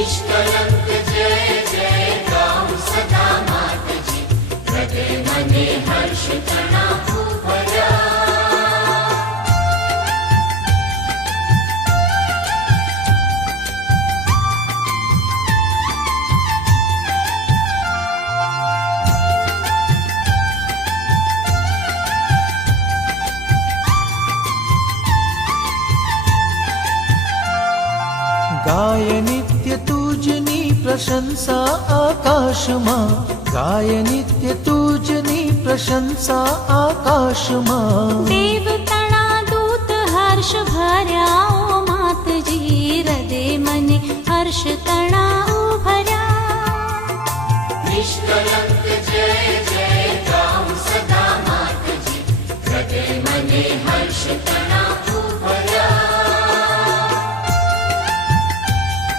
નિષ્કલંક જય જય ગાઉં સદા માતજી, હૃદય મને હર્ષ તણા ભર્યા. ગાય નિત્ય તુજની પ્રશંસા આકાશમાં, ગાય નિત્ય તુજની પ્રશંસા આકાશમાં. દેવતણા દૂત હર્ષ ભર્યા માતજી, હૃદય મને હર્ષ તણા ભર્યા. નિષ્કલંક જય જય ગાઉં સદા માતજી, હૃદય મને હર્ષ તણા